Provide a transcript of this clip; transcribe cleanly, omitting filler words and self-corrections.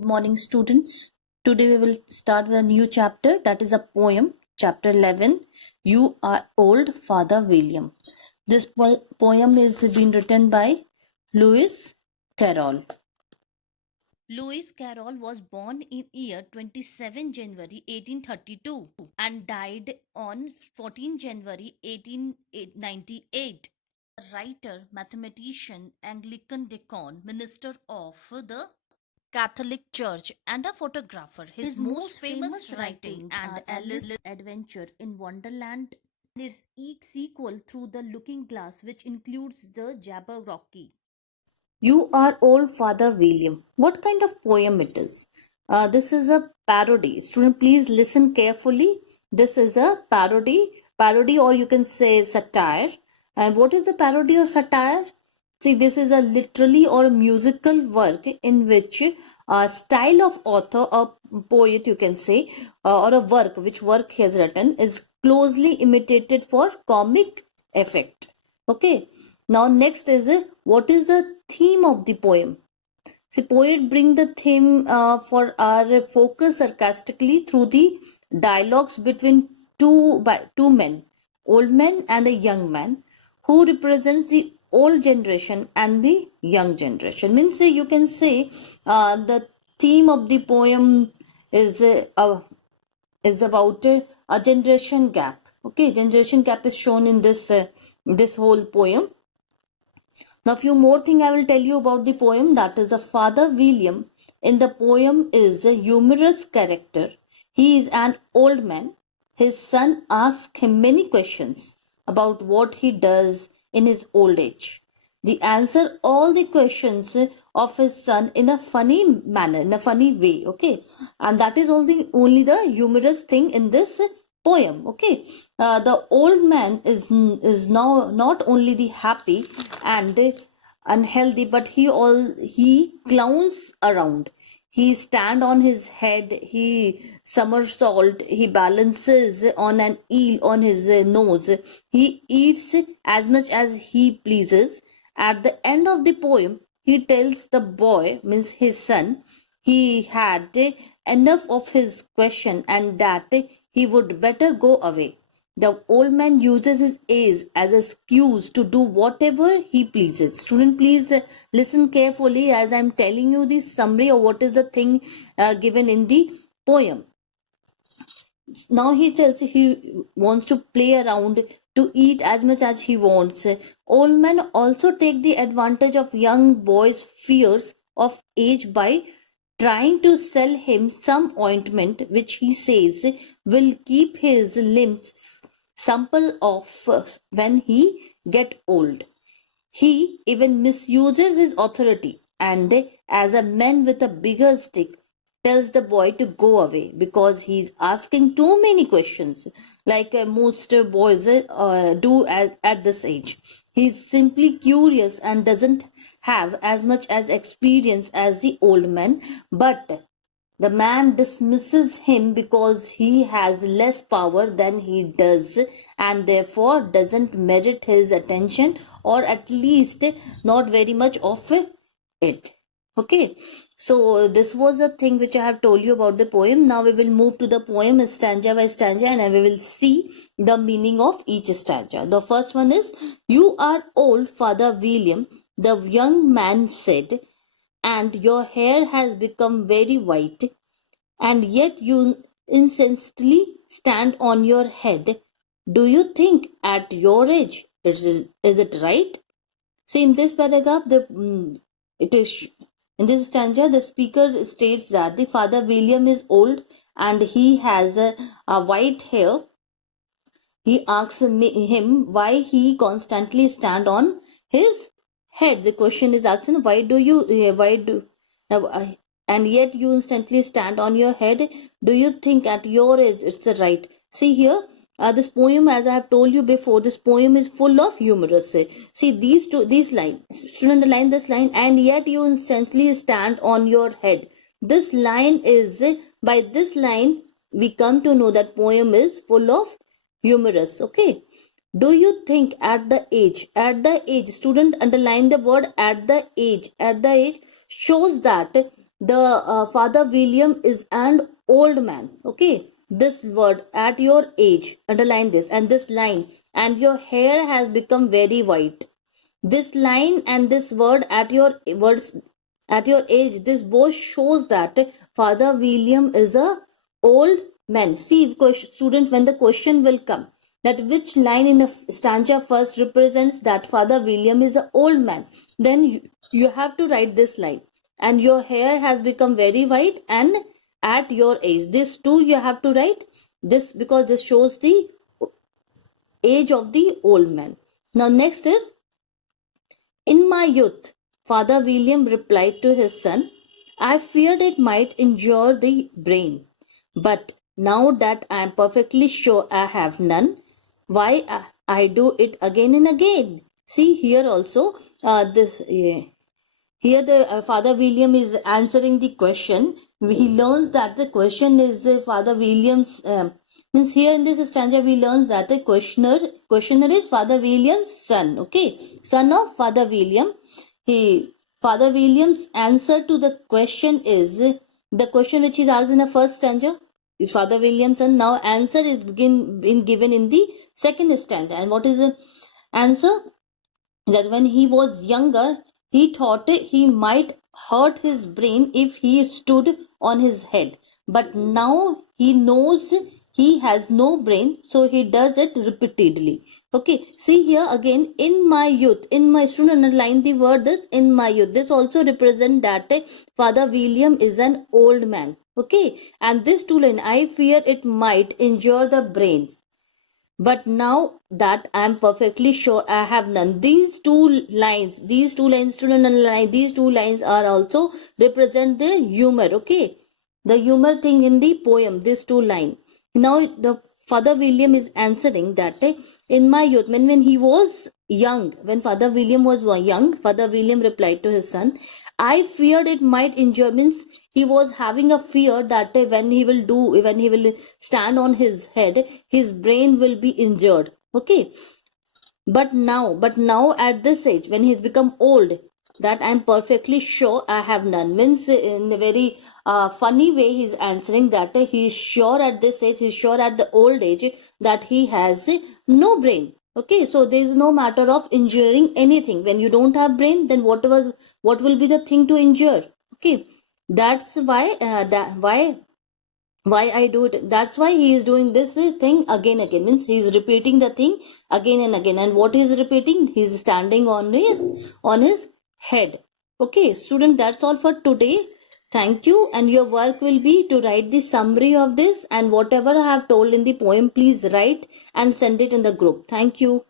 Good morning, students. Today we will start with a new chapter, that is a poem, chapter 11. You Are Old, Father William. This poem is being written by Lewis Carroll. Lewis Carroll was born in year 27 January 1832 and died on 14 January 1898. A writer, mathematician, Anglican deacon, minister of the Catholic Church, and a photographer. His most famous writings and Alice's Adventure in Wonderland and its sequel Through the Looking Glass, which includes the Jabberwocky. You Are Old, Father William. What kind of poem it is? This is a parody. Student, please listen carefully. This is a parody, or you can say satire. And what is the parody or satire? See, this is a literary or a musical work in which a style of author or poet, you can say, or a work, which work he has written, is closely imitated for comic effect. Okay. Now next is what is the theme of the poem? See, poet bring the theme for our focus sarcastically through the dialogues between two men, old man and a young man, who represents the old generation and the young generation. Means you can say the theme of the poem is about a generation gap. Okay, generation gap is shown in this whole poem. Now, few more thing I will tell you about the poem. That is, the Father William in the poem is a humorous character. He is an old man. His son asks him many questions about what he does in his old age. The answer all the questions of his son in a funny manner, in a funny way. Okay, and that is only the humorous thing in this poem. Okay, the old man is now not only the happy and unhealthy, but he clowns around. He stand on his head, he somersault, he balances on an eel on his nose, he eats as much as he pleases. At the end of the poem, he tells the boy, means his son, he had enough of his question and that he would better go away. The old man uses his age as an excuse to do whatever he pleases. Student, please listen carefully as I am telling you the summary of what is the thing given in the poem. Now he tells he wants to play around, to eat as much as he wants. Old men also take the advantage of young boy's fears of age by trying to sell him some ointment which he says will keep his limbs supple of when he get old. He even misuses his authority and as a man with a bigger stick tells the boy to go away because he's asking too many questions like most boys do at this age. He's simply curious and doesn't have as much as experience as the old man, but the man dismisses him because he has less power than he does and therefore doesn't merit his attention, or at least not very much of it. Okay, so this was a thing which I have told you about the poem. Now we will move to the poem stanza by stanza and we will see the meaning of each stanza. The first one is, You are old, Father William, the young man said, and your hair has become very white, and yet you incessantly stand on your head. Do you think at your age is it right? See, in this paragraph, it is in this stanza, the speaker states that the Father William is old and he has a white hair. He asks him why he constantly stand on his head. The question is asking, and yet you instantly stand on your head. Do you think at your age it's right? See here, this poem, as I have told you before, this poem is full of humorous. See these lines. Student, underline this line. And yet you instantly stand on your head. This line is, by this line we come to know that poem is full of humorous. Okay, do you think at the age, student, underline the word at the age shows that the Father William is an old man. Okay, this word at your age, underline this, and this line, and your hair has become very white. This line and this word at your words at your age, this both shows that Father William is a old man. See, students, when the question will come that which line in the stanza first represents that Father William is an old man, then you have to write this line. And your hair has become very white and at your age. This too you have to write this, because this shows the age of the old man. Now next is, in my youth, Father William replied to his son, I feared it might injure the brain. But now that I am perfectly sure I have none, why I do it again and again. See here also, here the Father William is answering the question. He learns that the question is Father William's, means here in this stanza we learn that the questioner is Father William's son. Okay, son of Father William. Father William's answer to the question is the question which is asked in the first stanza. Father William's son. Now answer is been given in the second stanza. And what is the answer? That when he was younger, he thought he might hurt his brain if he stood on his head. But now he knows he has no brain, so he does it repeatedly. Okay, see here again, in my youth, in my, student underline the word this, in my youth. This also represents that Father William is an old man. Okay, and this two line, I fear it might injure the brain. But now that I am perfectly sure I have none. These two lines, student underline, these two lines are also represent the humor. Okay, the humor thing in the poem, these two lines. Now the Father William is answering that in my youth, when he was young, when Father William was young, Father William replied to his son, I feared it might injure, means he was having a fear that when he will stand on his head, his brain will be injured. Okay, but now at this age, when he's become old, that I'm perfectly sure I have none. Means in a very funny way he's answering that he's sure at this age, he's sure at the old age that he has no brain. Okay, so there is no matter of injuring anything. When you don't have brain, then what will be the thing to injure? Okay, that's why why I do it. That's why he is doing this thing again. Means he is repeating the thing again and again. And what he is repeating? He is standing on his head. Okay, student, that's all for today. Thank you. And your work will be to write the summary of this, and whatever I have told in the poem, please write and send it in the group. Thank you.